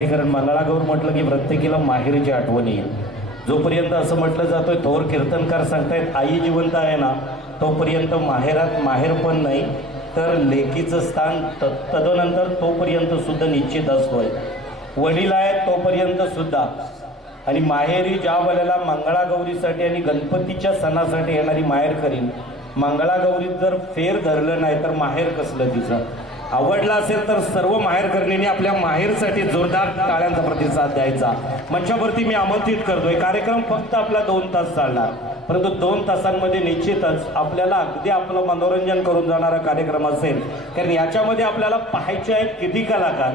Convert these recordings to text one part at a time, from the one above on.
कारण मंगळागौर म्हटलं की प्रत्येकीला माहेरीची आठवण येईल. जोपर्यंत असं म्हटलं जातोय थोर कीर्तनकार सांगतायत आई जिवंत आहे ना तोपर्यंत माहेरात माहेर पण नाही तर लेकीचं स्थान तदनंतर तोपर्यंत सुद्धा निश्चित असतोय. वडील आहेत तोपर्यंत सुद्धा. आणि माहेरी ज्या वेळेला मंगळागौरीसाठी आणि गणपतीच्या सणासाठी येणारी माहेर करीन. मंगळागौरीत जर फेर धरलं नाही तर माहेर कसलं तिचं. आवडला असेल तर सर्व माहेरकरणींनी आपल्या माहेरसाठी जोरदार टाळ्यांचा प्रतिसाद द्यायचा. मंचावरती मी आमंत्रित करतोय. कार्यक्रम फक्त आपला 2 तास चालणार, परंतु 2 तासांमध्ये निश्चितच आपल्याला अगदी आपलं मनोरंजन करून जाणारा कार्यक्रम असेल. कारण याच्यामध्ये आपल्याला पाहायचे आहेत किती कलाकार.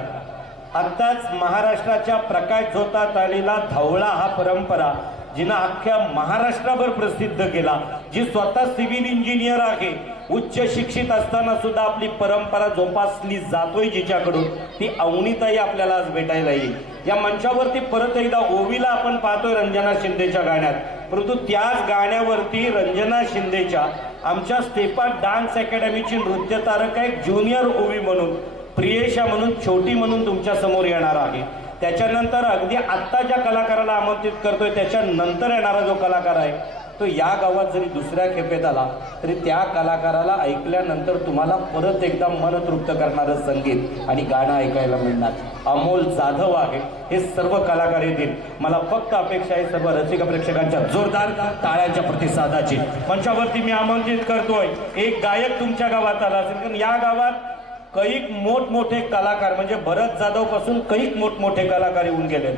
आत्ताच महाराष्ट्राच्या प्रकाश झोतात आलेला धावळा हा परंपरा जिनं अख्ख्या महाराष्ट्राभर प्रसिद्ध केला, जी स्वतः सिव्हिल इंजिनियर आहे, उच्च शिक्षित असताना सुद्धा आपली परंपरा जोपासली जातोय जिच्याकडून, ती अवनीताई आपल्याला आज भेटायला येईल. या मंचावरती परत एकदा ओवीला आपण पाहतोय रंजना शिंदेच्या गाण्यात, परंतु त्याच गाण्यावरती रंजना शिंदेच्या आमच्या स्टेपा डान्स अकॅडमीची नृत्य तारका एक ज्युनियर ओवी म्हणून, प्रियेशा म्हणून, छोटी म्हणून तुमच्या समोर येणार आहे. त्याच्यानंतर अगदी आत्ता ज्या कलाकाराला आमंत्रित करतोय त्याच्यानंतर येणारा जो कलाकार आहे तो या गावात जरी दुसऱ्या खेपेत आला तरी त्या कलाकाराला ऐकल्यानंतर तुम्हाला परत एकदा मन तृप्त करणारं संगीत आणि गाणं ऐकायला मिळणार. अमोल जाधव आहे, हे सर्व कलाकार येतील. मला फक्त अपेक्षा आहे सर्व रसिक प्रेक्षकांच्या जोरदार टाळ्यांच्या प्रतिसादाची. मंचावरती मी आमंत्रित करतोय एक गायक तुमच्या गावात आला असेल, कारण या गावात कैक मोठमोठे कलाकार म्हणजे भरत जाधव पासून कैक मोठमोठे कलाकार येऊन गेले.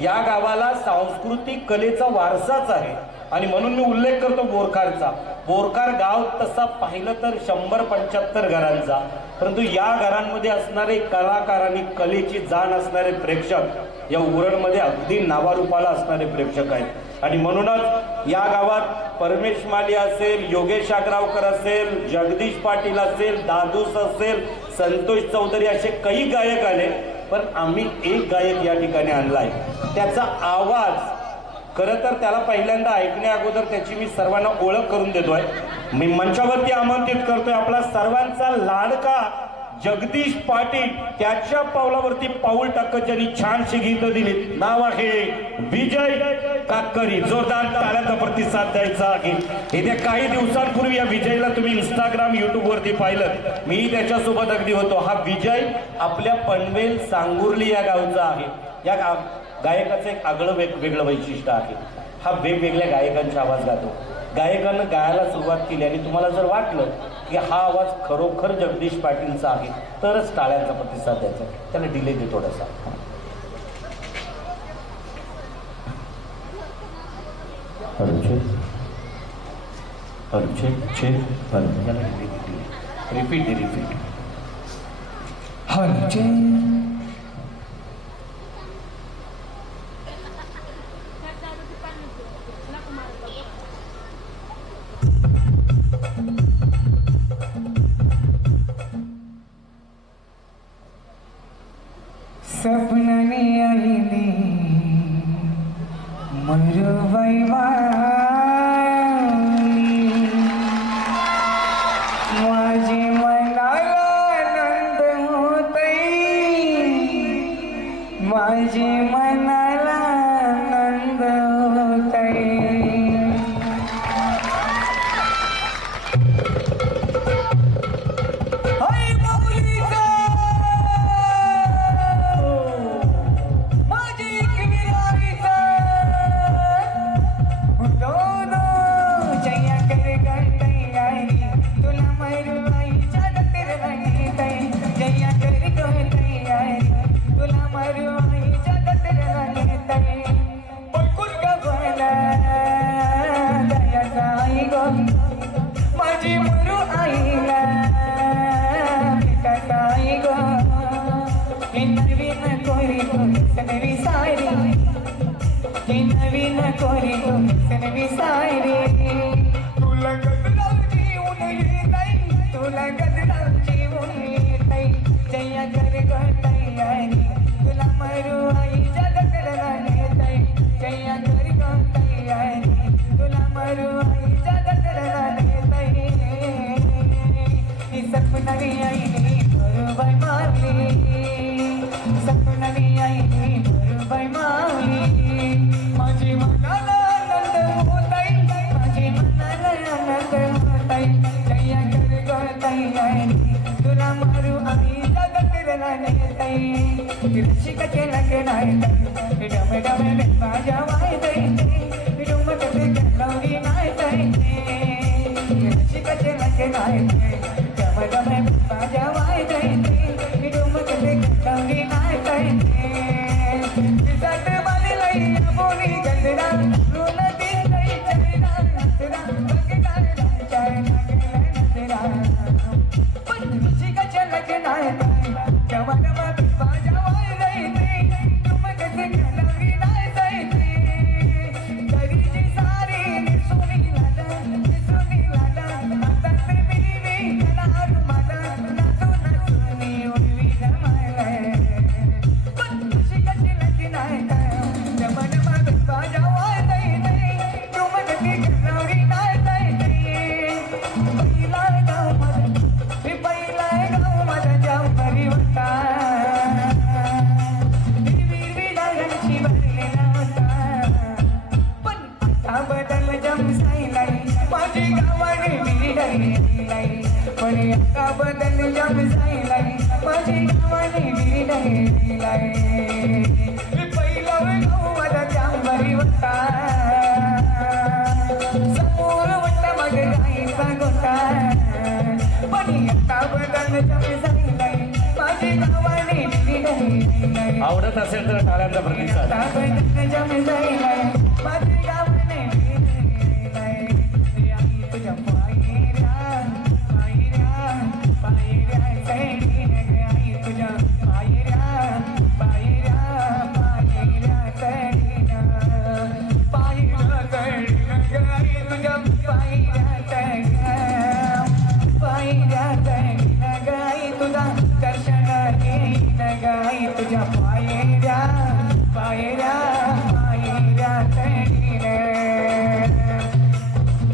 या गावाला सांस्कृतिक कलेचा वारसाच आहे आणि म्हणून मी उल्लेख करतो बोरखारचा. बोरखार गाव तसा पाहिलं तर 100-75 घरांचा, परंतु या घरांमध्ये असणारे कलाकार आणि कलेची जाण असणारे प्रेक्षक या उरणमध्ये अगदी नावारूपाला असणारे प्रेक्षक आहेत. आणि म्हणूनच या गावात परमेश माली असेल, योगेश आग्रावकर असेल, जगदीश पाटील असेल, दादूस असेल, संतोष चौधरी असे काही गायक आले, पण आम्ही एक गायक या ठिकाणी आणलाय. त्याचा आवाज खरं तर त्याला पहिल्यांदा ऐकण्या अगोदर त्याची मी सर्वांना ओळख करून देतोय. मी मंचावरती आमंत्रित करतोय आपला सर्वांचा लाडका जगदीश पाटील. त्याच्या पावलावरती पाऊल टाकत ज्यांनी छानशी गीतं दिली. नाव आहे विजय काकरी. जोरदार टाळ्यांचा प्रतिसाद द्यायचा आहे. येत्या काही दिवसांपूर्वी या विजयला तुम्ही इंस्टाग्राम युट्यूब वरती पाहिलं, मी त्याच्यासोबत अगदी होतो. हा विजय आपल्या पनवेल सांगुर्ली या गावचा आहे. या गायकाचं एक आगळं वेगवेगळं वैशिष्ट्य आहे. हा वेगवेगळ्या गायकांचा आवाज गातो. गायकानं गायला सुरुवात केली आणि तुम्हाला जर वाटलं की हा आवाज खरोखर जगदीश पाटीलचा आहे तरच टाळ्यांचा प्रतिसाद द्यायचा. त्याला डिले दे थोडासा. रिपीट सपनाने आईली मरुबाई माझी मनाला आनंद होतई, माझी मनाला आनंद होतई. माझी मरू आईला भेटाई गो, हे नवीन कोरी गो सनवी सारी, हे नवीन कोरी गो सनवी सारी. तुला गजरावची ऊन येताई, तुला गजरावची ऊन येताई. जया कर गो तयारी, तुला मरू आईच्या गजराला नेताई. जया कर गो तयारी, तुला मरू आईच्या गजराला नेताई. सपनाली आईली मरुबाई मारली, सपनाली आईली बाई माऊली माझी मनाला आनंद होताई माझी मनाला आनंद होताई जया कर गताई तुला मारू आई जगत नेताई रसिकचे लगे नाही डम डम माझ्या वायताई डुमक ते गलावली नाही ताई रसिकचे लगे नाही डम डम माझ्या वायताई डुमक ते गलावली नाही ताई जात बालीलाई बोली गजरा रोन दिन नाही चैना नसरा बग काय चायना नसरा पण रसिकचे लगे नाही ताई जवान मग माझ्या वायताई डुमक ते गलावली नाही ताई गरीची सारी सोनी लाला आता ते बिरी कला रुमाला नाचू नाचूनी उडवी जमायला पण रसिकचे लगे नाही ताई जवान मग माझ्या वायताई डुमक ते गलावली नाही ताई पहिला गाव माझा जाऊ घरी होता विडायांची भरलेला होता पण आता बदल जमसाईलाई माझी गावाने विडाई पण आता बदल जमसाईलाई माझी गावाने विडाई पहिला गाव माझा जाऊ घरी होता समोर वाटता मग गाईचा गोटा पण आता बदल जमसाईलाई माझी गावाने विडाई आवडत असेल तर टाळ्यांचा प्रतिसाद. तुझ्या पायऱ्या पायऱ्या पायऱ्या चढीने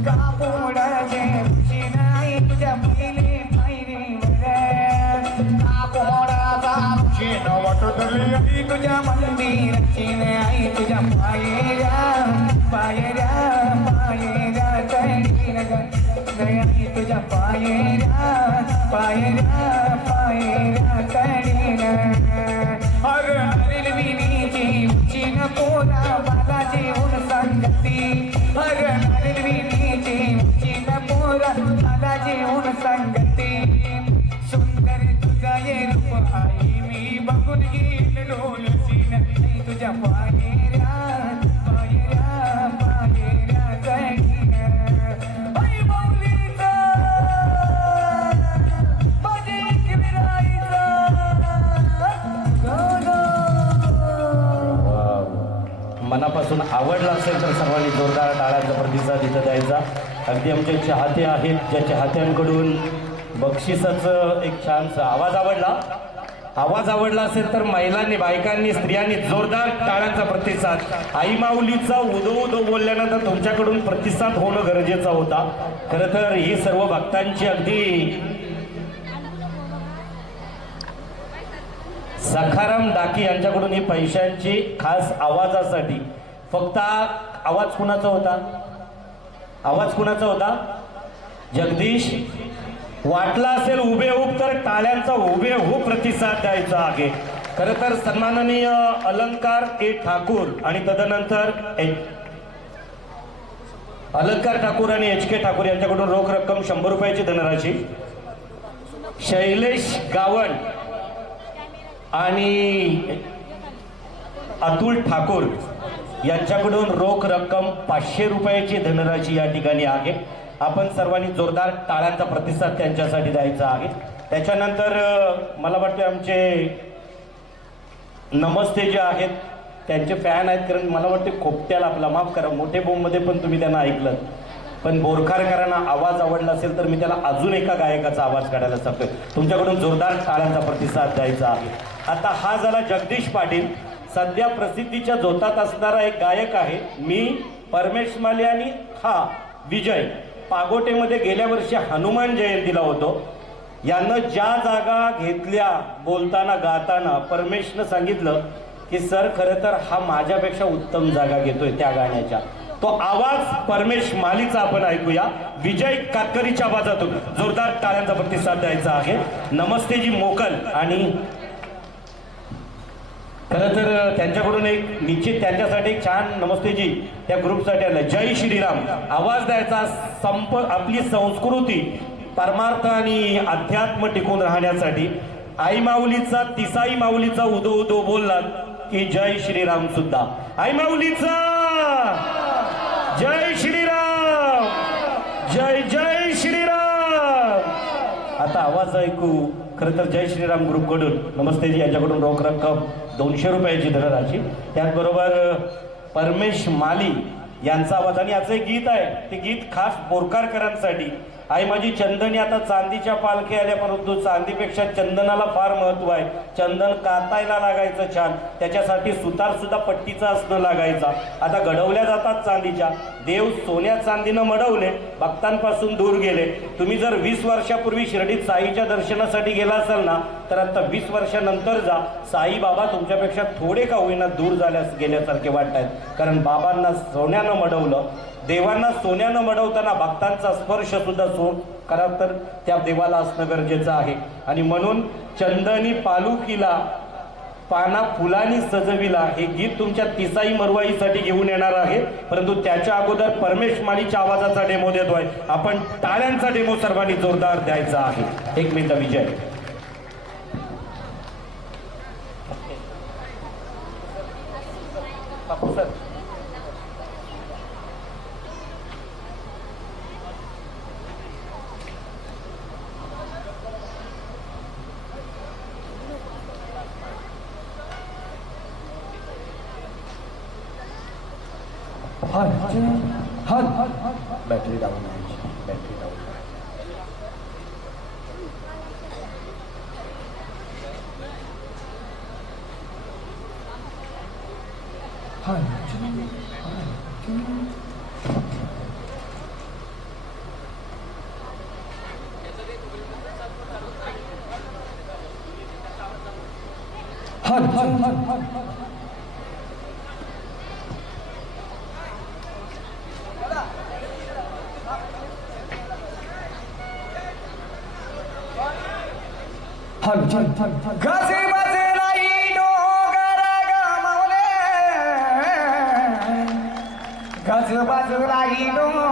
कापोडाचे नाही तुझ्या पहिले पायरीवर कापोडाचा शेण वाटतली आई तुझ्या मंदिराची आई तुझ्या पायऱ्या पायऱ्या पायऱ्या चढीने आई तुझ्या पायऱ्या पायऱ्या पायऱ्या चढीने अरे रेल्वेची उंचीन पोरा बालाची उन संगती अरे रेल्वेची उंचीन पोरा बालाची उन संगती सुंदर तुझा ये रूप आई मी बघून घेईन डोलसीन तुझ्या पायऱ्या पायऱ्या पायऱ्या चढीन आई माऊलीचा माझे किराईचा मनापासून आवडला असेल तर सर्वांनी जोरदार टाळ्यांचा प्रतिसाद इथं द्यायचा. अगदी आमचे चाहते आहेत ज्या चाहत्यांकडून बक्षिसाचं एक छानसा आवाज आवडला असेल तर महिलांनी बायकांनी स्त्रियांनी जोरदार टाळ्यांचा प्रतिसाद. आई माऊलीचा उदो उदो बोलल्यानंतर तुमच्याकडून प्रतिसाद होणं गरजेचं होता. खरं तर ही सर्व भक्तांची अगदी सखाराम डाकी यांच्याकडून ही पैशांची खास आवाजासाठी फक्त आवाज कुणाचा होता जगदीश वाटला असेल हुबेहूब तर टाळ्यांचा हुबेहूब प्रतिसाद द्यायचा आहे. खरं तर सन्माननीय अलंकार ए ठाकूर आणि तदनंतर अलंकार ठाकूर आणि एच के ठाकूर यांच्याकडून रोख रक्कम 100 रुपयाची धनराशी. शैलेश गावण आणि अतुल ठाकूर यांच्याकडून रोख रक्कम 500 रुपयाची धनराशी या ठिकाणी आहे. आपण सर्वांनी जोरदार टाळ्यांचा प्रतिसाद त्यांच्यासाठी द्यायचा आहे. त्याच्यानंतर मला वाटतं आमचे नमस्ते जे आहेत त्यांचे फॅन आहेत, कारण मला वाटते खोपट्याला आपला माफ करा मोठे बोममध्ये पण तुम्ही त्यांना ऐकलं, पण बोरखारकरांना आवाज आवडला असेल तर मी त्याला अजून एका गायकाचा आवाज काढायला सांगतोय. तुमच्याकडून जोरदार टाळ्यांचा प्रतिसाद द्यायचा आहे. आता हा झाला जगदीश पाटील, सध्या प्रसिद्धीच्या झोतात असणारा एक गायक आहे. मी परमेश माले आणि हा विजय पागोटेमध्ये गेल्या वर्षी हनुमान जयंतीला होतो. यानं ज्या जागा घेतल्या बोलताना गाताना परमेशनं सांगितलं की सर खरं तर हा माझ्यापेक्षा उत्तम जागा घेतोय त्या गाण्याच्या. तो आवाज परमेश मालीचा आपण ऐकूया. विजय कातकरीच्या आवाजातून जोरदार टाळ्यांचा प्रतिसाद द्यायचा आहे. नमस्तेजी मोकल. आणि खरं तर त्यांच्याकडून एक निश्चित त्यांच्यासाठी एक छान नमस्तेजी त्या ग्रुपसाठी आलं. जय श्रीराम आवाज द्यायचा. आपली संस्कृती परमार्थ आणि अध्यात्म टिकून राहण्यासाठी आई माऊलीचा तिसाई माऊलीचा उदो उदो बोललात की जय श्रीराम सुद्धा. आई माऊलीचा जय श्रीराम. जय जय श्रीराम. आता आवाज ऐकू. खरं तर जय श्रीराम ग्रुपकडून नमस्तेजी यांच्याकडून रोख रक्कम 200 रुपयाची धनराशी. त्याचबरोबर परमेश माली यांचा आवाज. आणि याचं एक गीत आहे. ते गीत खास बोरकारकरांसाठी. आई माझी चंदनी आता चांदीच्या पालखी आल्या, परंतु चांदीपेक्षा चंदनाला फार महत्व आहे. चंदन कातायला लागायचं छान, त्याच्यासाठी सुतार सुद्धा पट्टीचा असणं लागायचा. आता घडवल्या जातात चांदीच्या. देव सोन्या चांदीनं मडवले, भक्तांपासून दूर गेले. तुम्ही जर 20 वर्षापूर्वी शिर्डीत साईच्या दर्शनासाठी गेला असाल ना, तर आता 20 वर्षानंतर जा. साई बाबा तुमच्यापेक्षा थोडे का होईना दूर गेल्यासारखे वाटत आहेत. कारण बाबांना सोन्यानं मडवलं. देवांना सोन्यानं मडवताना भक्तांचा स्पर्श सुद्धा करा, तर त्या देवाला असणं गरजेचं आहे. आणि म्हणून चंदनी पालुकीला पाना फुलांनी सजविला हे गीत तुमच्या तिसाई मरवाईसाठी घेऊन येणार आहे. परंतु त्याच्या अगोदर परमेश मालीच्या आवाजाचा डेमो देतोय आपण. टाळ्यांचा डेमो सर्वांनी जोरदार द्यायचा आहे. 1 मिनिट विजय. सर बॅटरी डाऊन आहे. Battery down. गाजे बाजलाई डोंगर गमावले, गाज बाजलाई डोंगर.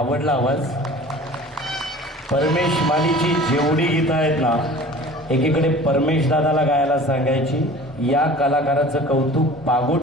आवडला आवाज. परमेश मालीची जेवढी गीतं आहेत ना, एकीकडे परमेश दादाला गायला सांगायची, या कलाकाराचं कौतुक पागोट